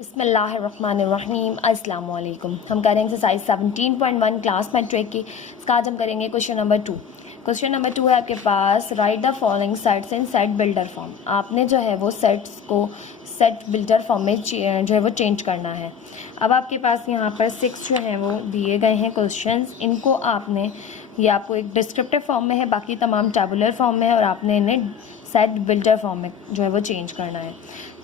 बिस्मिल्लाहिर्रहमानिर्रहीम अस्सलाम वालेकुम। हम करेंगे एक्सरसाइज 17.1 क्लास मैट्रिक की। इसका आज हम करेंगे क्वेश्चन नंबर 2। क्वेश्चन नंबर 2 है आपके पास, write the following sets in set builder form. आपने जो है वो सेट्स को सेट बिल्डर फॉर्म में जो है वो चेंज करना है। अब आपके पास यहाँ पर 6 जो हैं वो दिए गए हैं क्वेश्चंस। इनको आपने, ये आपको एक डिस्क्रिप्टिव फॉर्म में है, बाकी तमाम टैबुलर फॉर्म में है, और आपने इन्हें सेट बिल्डर फॉर्म में जो है वो चेंज करना है।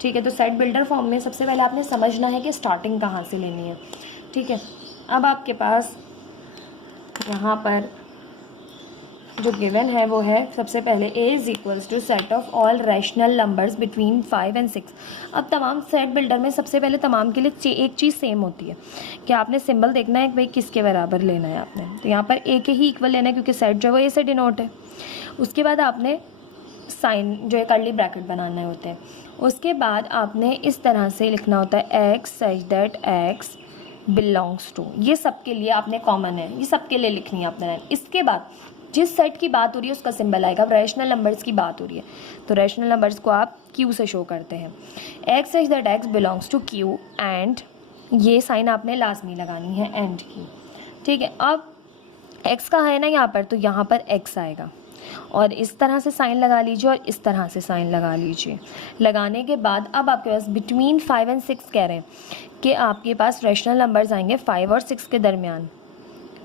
ठीक है, तो सेट बिल्डर फॉर्म में सबसे पहले आपने समझना है कि स्टार्टिंग कहाँ से लेनी है। ठीक है, अब आपके पास यहाँ पर जो गिवन है वो है सबसे पहले a is equals to set of all rational numbers between 5 and 6। अब तमाम सेट बिल्डर में सबसे पहले तमाम के लिए एक चीज़ सेम होती है कि आपने सिंबल देखना है कि भाई किसके बराबर लेना है आपने। तो यहाँ पर a के ही इक्वल लेना है क्योंकि सेट जो है वो a से डिनोट है। उसके बाद आपने साइन जो है कर्ली ब्रैकेट बनाने होते हैं। उसके बाद आपने इस तरह से लिखना होता है x such that x belongs to. ये सबके लिए आपने कॉमन है, ये सबके लिए लिखनी है आपने। इसके बाद जिस सेट की बात हो रही है उसका सिंबल आएगा। अब रैशनल नंबर्स की बात हो रही है तो रैशनल नंबर्स को आप q से शो करते हैं। x such that x belongs to q and ये साइन आपने लाजमी लगानी है एंड की। ठीक है, अब x का है ना यहाँ पर, तो यहाँ पर x आएगा और इस तरह से साइन लगा लीजिए और इस तरह से साइन लगा लीजिए। लगाने के बाद अब आपके पास बिटवीन 5 and 6 कह रहे हैं कि आपके पास रैशनल नंबर्स आएंगे 5 और 6 के दरमियान।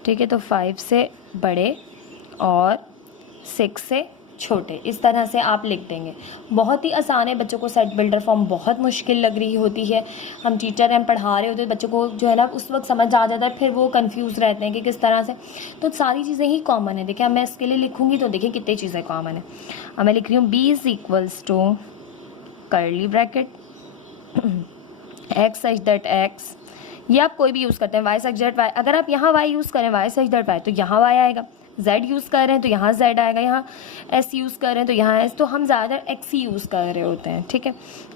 ठीक है, तो 5 से बड़े और 6 से छोटे, इस तरह से आप लिख देंगे। बहुत ही आसान है। बच्चों को सेट बिल्डर फॉर्म बहुत मुश्किल लग रही होती है, हम टीचर हैं पढ़ा रहे होते हैं, बच्चों को जो है ना उस वक्त समझ आ जाता है, फिर वो कंफ्यूज रहते हैं कि किस तरह से। तो सारी चीज़ें ही कॉमन है। देखिए अब मैं इसके लिए लिखूंगी तो देखिए कितनी चीज़ें कॉमन है। अब मैं लिख रही हूँ b is equals to curly bracket x such that x, ये आप कोई भी यूज़ करते हैं, y सच दैट y। अगर आप यहाँ y यूज़ करें y सच दैट y तो यहाँ y आएगा, z यूज़ कर रहे हैं तो यहाँ z आएगा, यहाँ s यूज़ कर रहे हैं तो यहाँ s। तो हम ज़्यादातर x ही यूज़ कर रहे होते हैं। ठीक है,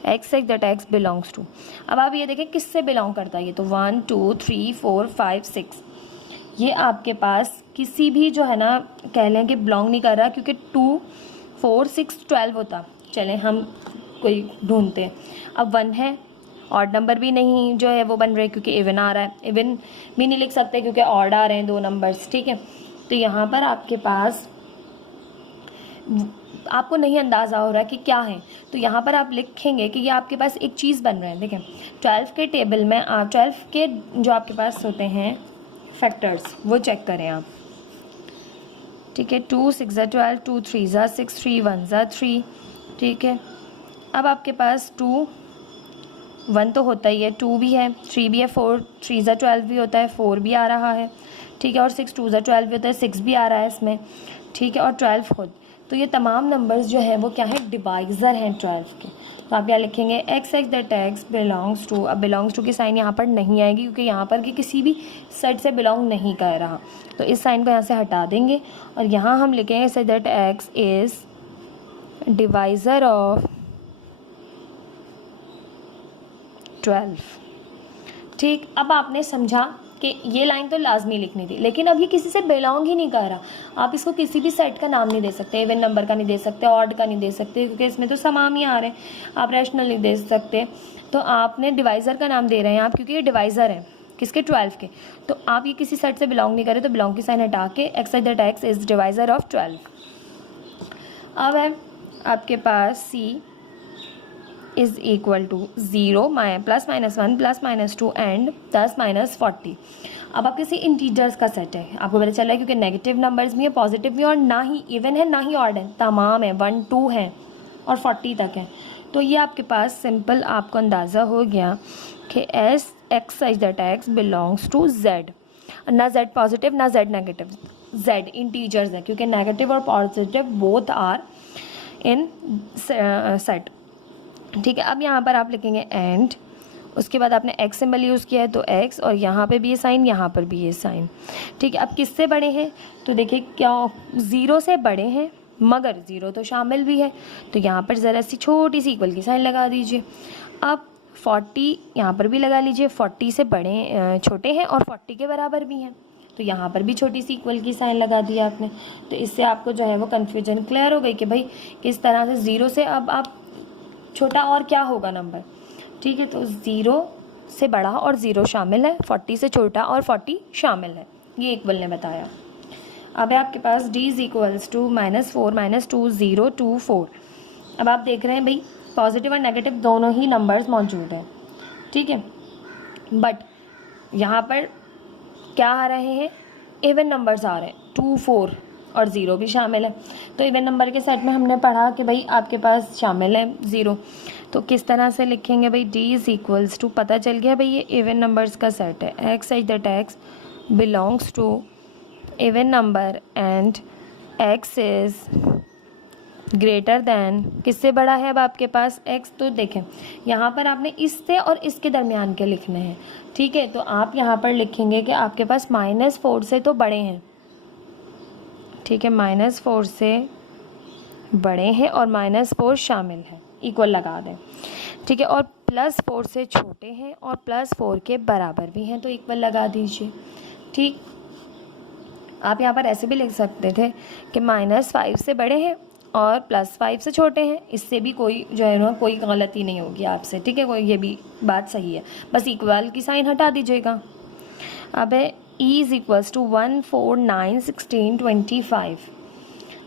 x such that x belongs to. अब आप ये देखें किससे बिलोंग करता है ये, तो 1 2 3 4 5 6, ये आपके पास किसी भी जो है ना कह लें कि बिलोंग नहीं कर रहा, क्योंकि 2 4 6 12 होता। चलें हम कोई ढूंढते हैं। अब 1 है, ऑड नंबर भी नहीं जो है वो बन रहे क्योंकि इवन आ रहा है, इवन भी नहीं लिख सकते क्योंकि ऑड आ रहे हैं दो नंबर्स। ठीक है, तो यहाँ पर आपके पास आपको नहीं अंदाज़ा हो रहा है कि क्या है, तो यहाँ पर आप लिखेंगे कि ये आपके पास एक चीज़ बन रहा है। देखें 12 के टेबल में 12 के जो आपके पास होते हैं फैक्टर्स वो चेक करें आप। ठीक है, 2 6 12, 2 3 6, 3 1 3। ठीक है, अब आपके पास 2 1 तो होता ही है, 2 भी है, 3 भी है, 4 3 12 भी होता है, 4 भी आ रहा है। ठीक है, और 6 2 12 भी होता है, 6 भी आ रहा है इसमें। ठीक है, और 12 खुद। तो ये तमाम नंबर्स जो है वो क्या है, डिवाइज़र हैं 12 के। तो आप क्या लिखेंगे, x such that x belongs to. अब बिलोंग्स टू की साइन यहाँ पर नहीं आएगी क्योंकि यहाँ पर कि किसी भी सेट से बिलोंग नहीं कर रहा, तो इस साइन को यहाँ से हटा देंगे और यहाँ हम लिखेंगे सच that x is divisor of 12। ठीक, अब आपने समझा कि ये लाइन तो लाजमी लिखनी थी, लेकिन अब ये किसी से बिलोंग ही नहीं कर रहा। आप इसको किसी भी सेट का नाम नहीं दे सकते, इवन नंबर का नहीं दे सकते, ऑड का नहीं दे सकते क्योंकि इसमें तो समान ही आ रहे हैं। आप रैशनल नहीं दे सकते, तो आपने डिवाइज़र का नाम दे रहे हैं आप, क्योंकि ये डिवाइज़र है किसके, 12 के। तो आप ये किसी सेट से बिलोंग नहीं करें, तो बिलोंग की साइन हटा के x such that x is divisor of 12। अब है आपके पास c is equal to 0 plus minus 1 plus minus 2 and 10 minus 40। अब आप किसी इंटीजर्स का सेट है, आपको पता चल रहा है क्योंकि नेगेटिव नंबर्स भी हैं, पॉजिटिव भी हैं, और ना ही इवन है ना ही ऑड है, तमाम है, 1 2 है और 40 तक है। तो ये आपके पास सिंपल आपको अंदाज़ा हो गया कि x such that x belongs to z। ना z पॉजिटिव ना z नेगेटिव, z इंटीजर्स है क्योंकि नेगेटिव और positive both are in set. ठीक है, अब यहाँ पर आप लिखेंगे एंड, उसके बाद आपने x सिंबल यूज़ किया है तो x, और यहाँ पे भी ये साइन, यहाँ पर भी ये साइन। ठीक है, अब किससे बड़े हैं, तो देखिए क्या 0 से बड़े हैं, मगर 0 तो शामिल भी है, तो यहाँ पर ज़रा सी छोटी सी इक्वल की साइन लगा दीजिए। अब 40 यहाँ पर भी लगा लीजिए, 40 से बड़े छोटे हैं और 40 के बराबर भी हैं, तो यहाँ पर भी छोटी सी इक्वल की साइन लगा दिया आपने। तो इससे आपको जो है वो कन्फ्यूजन क्लियर हो गई कि भाई किस तरह से 0 से अब आप छोटा और क्या होगा नंबर। ठीक है, तो 0 से बड़ा और 0 शामिल है, 40 से छोटा और 40 शामिल है, ये इक्वल ने बताया। अब है आपके पास d इज इक्वल्स टू -4 - 2 0 2 4। अब आप देख रहे हैं भाई पॉजिटिव और नेगेटिव दोनों ही नंबर्स मौजूद हैं, ठीक है, बट यहाँ पर क्या आ रहे हैं, इवन नंबर्स आ रहे हैं, 2 4 और 0 भी शामिल है। तो इवन नंबर के सेट में हमने पढ़ा कि भाई आपके पास शामिल है 0, तो किस तरह से लिखेंगे भाई, d इज इक्वल्स टू, पता चल गया भाई ये इवन नंबर्स का सेट है, x such that x belongs to even number and x is greater than, किससे बड़ा है अब आपके पास x, तो देखें यहाँ पर आपने इससे और इसके दरमियान के लिखने हैं, ठीक है, तो आप यहाँ पर लिखेंगे कि आपके पास -4 से तो बड़े हैं, ठीक है, -4 से बड़े हैं और -4 शामिल है, इक्वल लगा दें, ठीक है, और +4 से छोटे हैं और +4 के बराबर भी हैं, तो इक्वल लगा दीजिए। ठीक, आप यहाँ पर ऐसे भी लिख सकते थे कि -5 से बड़े हैं और +5 से छोटे हैं, इससे भी कोई जो है ना कोई गलती नहीं होगी आपसे, ठीक है, कोई ये भी बात सही है, बस इक्वल की साइन हटा दीजिएगा। अब है e इज़ इक्वल्स टू 1 4 9 16 25।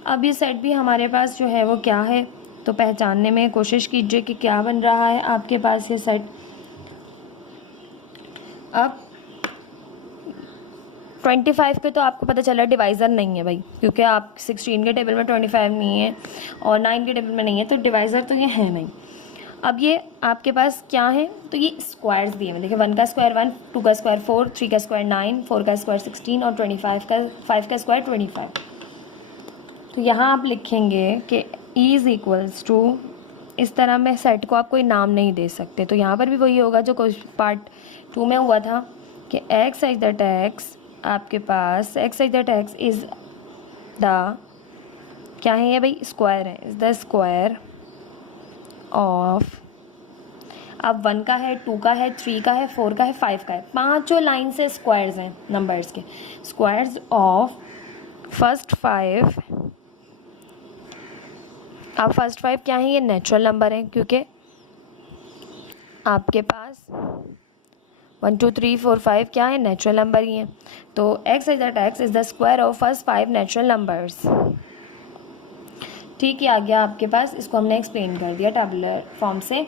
अब ये सेट भी हमारे पास जो है वो क्या है, तो पहचानने में कोशिश कीजिए कि क्या बन रहा है आपके पास ये सेट। अब 25 के तो आपको पता चला डिवाइज़र नहीं है भाई, क्योंकि आप 16 के टेबल में 25 नहीं है और 9 के टेबल में नहीं है, तो डिवाइज़र तो ये है नहीं। अब ये आपके पास क्या है, तो ये स्क्वायर्स दिए हुए, देखिए 1 का स्क्वायर 1, 2 का स्क्वायर 4, 3 का स्क्वायर 9, 4 का स्क्वायर 16 और 5 का स्क्वायर 25। तो यहाँ आप लिखेंगे कि e इज़ इक्वल्स टू, इस तरह में सेट को आप कोई नाम नहीं दे सकते, तो यहाँ पर भी वही होगा जो पार्ट 2 में हुआ था कि x such that x, आपके पास x such that x is the, क्या है ये भाई, स्क्वायर है, इज़ द स्क्वायर ऑफ, अब 1 का है, 2 का है, 3 का है, 4 का है, 5 का है, पांचों लाइन से स्क्वायर्स हैं नंबर्स के, स्क्वायर्स ऑफ फर्स्ट 5। अब फर्स्ट 5 क्या है, ये नेचुरल नंबर है, क्योंकि आपके पास 1 2 3 4 5 क्या है, नेचुरल नंबर ही है, तो x is that x is the square of first 5 natural numbers. ठीक है, आ गया आपके पास, इसको हमने एक्सप्लेन कर दिया टैबुलर फॉर्म से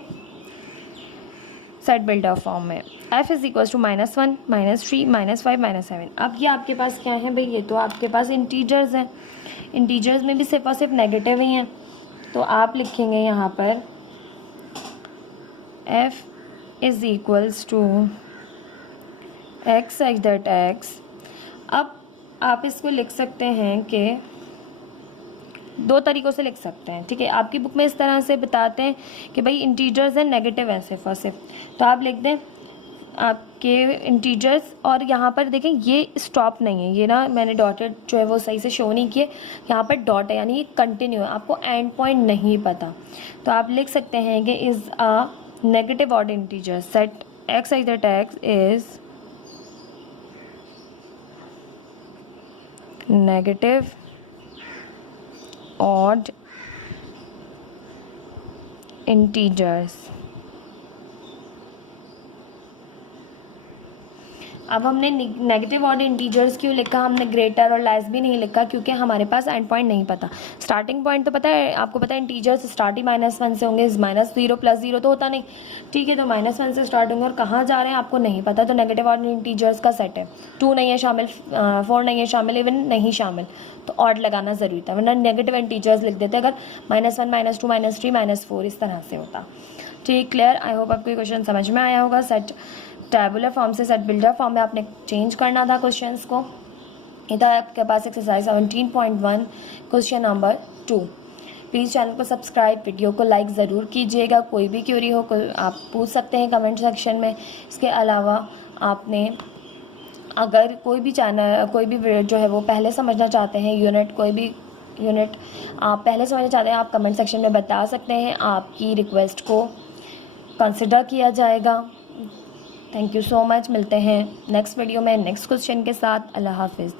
सेट बिल्डर फॉर्म में। f is equals to -1 -3 -5 -7। अब ये आपके पास क्या है भाई, ये तो आपके पास इंटीजर्स हैं, इंटीजर्स में भी सिर्फ और सिर्फ नेगेटिव ही हैं, तो आप लिखेंगे यहाँ पर f is equals to x such that x। अब आप इसको लिख सकते हैं कि 2 तरीक़ों से लिख सकते हैं, ठीक है, आपकी बुक में इस तरह से बताते हैं कि भाई इंटीजर्स हैं, नेगेटिव है सिर्फ और सिर्फ, तो आप लिख दें आपके इंटीजर्स, और यहाँ पर देखें ये स्टॉप नहीं है, ये ना मैंने डॉटेड जो है वो सही से शो नहीं किए, यहाँ पर डॉट है यानी ये कंटिन्यू है, आपको एंड पॉइंट नहीं पता, तो आप लिख सकते हैं कि is a negative odd integer set x such that x is negative odd integers. अब हमने नेगेटिव ऑड इंटीजर्स क्यों लिखा, हमने ग्रेटर और लेस भी नहीं लिखा, क्योंकि हमारे पास एंड पॉइंट नहीं पता। स्टार्टिंग पॉइंट तो पता है आपको, पता है इंटीजर्स स्टार्ट ही -1 से होंगे, -0 + 0 तो होता नहीं, ठीक है, तो -1 से स्टार्ट होंगे और कहाँ जा रहे हैं आपको नहीं पता, तो नेगेटिव ऑड इंटीजर्स का सेट है, 2 नहीं है शामिल, 4 नहीं है शामिल, इवन नहीं शामिल, तो ऑड लगाना ज़रूरी था, वरना नेगेटिव इंटीजर्स लिख देते अगर -1 -2 -3 -4 इस तरह से होता। ठीक, क्लियर, आई होप आपको ये क्वेश्चन समझ में आया होगा। सेट टैबुलर फॉर्म से सेट बिल्डर फॉर्म में आपने चेंज करना था क्वेश्चंस को। इधर आपके पास exercise 17.1 question number 2। Please channel को सब्सक्राइब, वीडियो को लाइक ज़रूर कीजिएगा। कोई भी क्वेरी हो आप पूछ सकते हैं कमेंट सेक्शन में। इसके अलावा आपने अगर कोई भी चैनल कोई भी जो है वो पहले समझना चाहते हैं यूनिट, कोई भी यूनिट आप पहले समझना चाहते हैं, आप कमेंट सेक्शन में बता सकते हैं, आपकी रिक्वेस्ट को कंसिडर किया जाएगा। थैंक यू सो मच, मिलते हैं नेक्स्ट वीडियो में नेक्स्ट क्वेश्चन के साथ। अल्लाह हाफिज़।